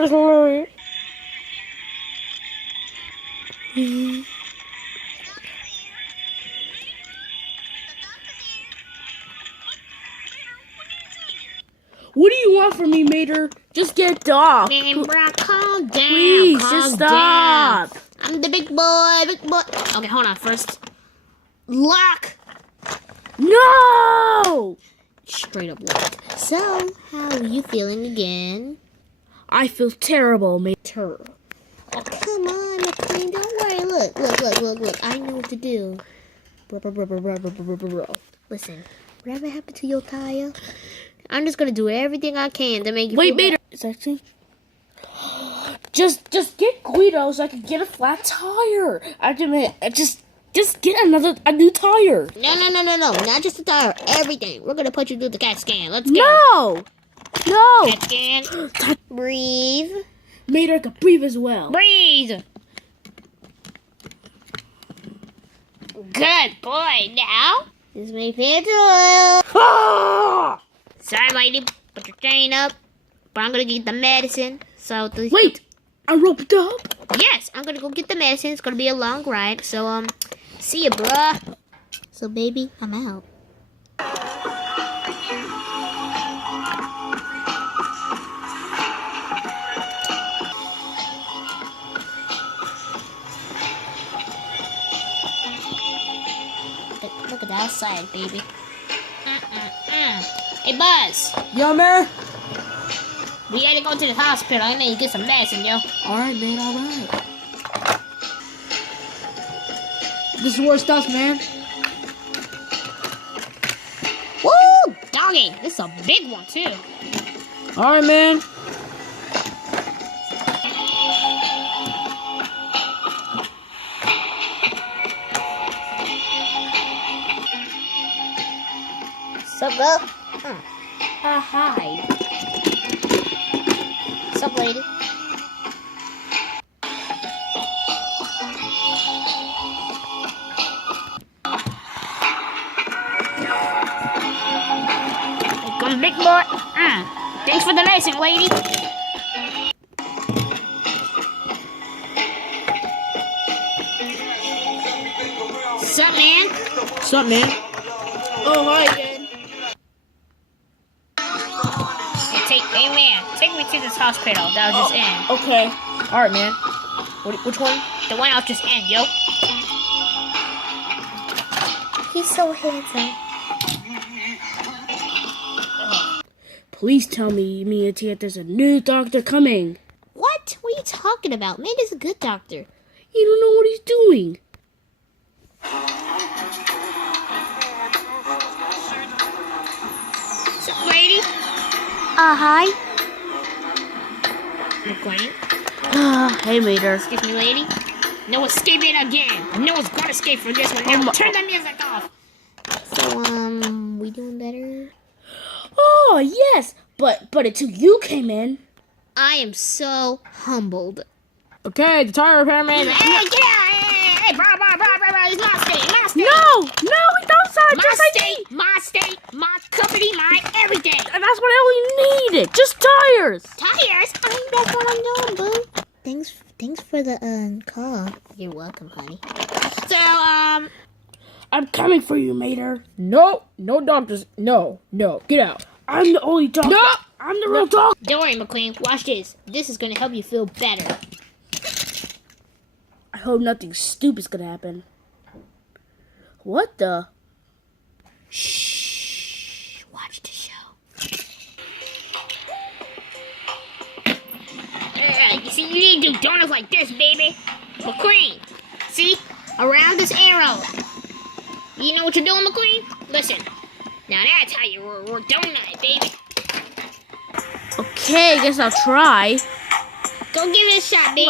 personally. What do you want from me, Mater? Just get off. Man, bro, calm down. Please, calm just stop. Down. I'm the big boy. Okay, hold on. First, lock. No! Straight up lock. So, how are you feeling again? I feel terrible, Mater. Oh, come on, McQueen. Don't worry. Look. I know what to do. Listen, whatever happened to your tire? I'm just gonna do everything I can to make you feel Mater. Is that thing? Just get Guido so I can get a flat tire. Just get a new tire. No. Not just the tire. Everything. We're gonna put you through the CAT scan. Let's go. No. CAT scan. Breathe. Mater, I can breathe as well. Breathe. Good boy. Now, this may feel too. Ah! Sorry, lady. Put your chain up. But I'm gonna get the medicine. So Wait, I roped up. Yes, I'm gonna go get the medicine. It's gonna be a long ride. So see ya, bruh. So baby, I'm out. Look at the outside, baby. Hey, Buzz. Yo, man. We gotta go to the hospital. I need to get some medicine, yo. Alright, man, alright. This is where it stops, man. Woo! Doggy! This is a big one, too. Alright, man. Sup, bro? Hi. Sup, lady? Come, big boy. Thanks for the medicine, lady. Sup, man? Sup, man? Oh, hi again. Hey, man, take me to this hospital that I was just in. Okay. Alright, man. Which one? The one I was just in, yo. He's so handsome. Please tell me, Mia, there's a new doctor coming. What? What are you talking about? Man is a good doctor. You don't know what he's doing. Sup, lady? Hi. McQueen? Hey, Mater. Excuse me, lady? No escaping again. No one's gonna escape from this one. Now turn the music off. So, we doing better? Oh, yes. But until you came in. I am so humbled. Okay, the tire repairman. Hey, get out! Hey, bro, it's my state, No, he's outside. my state, my company, my everything. And that's what I only needed. Just tires. Tires? I think that's what I'm doing, boo. Thanks for the call. You're welcome, honey. So, I'm coming for you, Mater. No doctors. No, get out. I'm the only doctor. No! I'm the real doctor. don't worry, McQueen. Watch this. This is gonna help you feel better. I hope nothing stupid's gonna happen. What the? Shh. Watch the show. You see, you need to do donuts like this, baby. McQueen, see? Around this arrow. You know what you're doing, McQueen? Listen. Now that's how you work donut, baby. Okay, I guess I'll try. Go give it a shot, baby.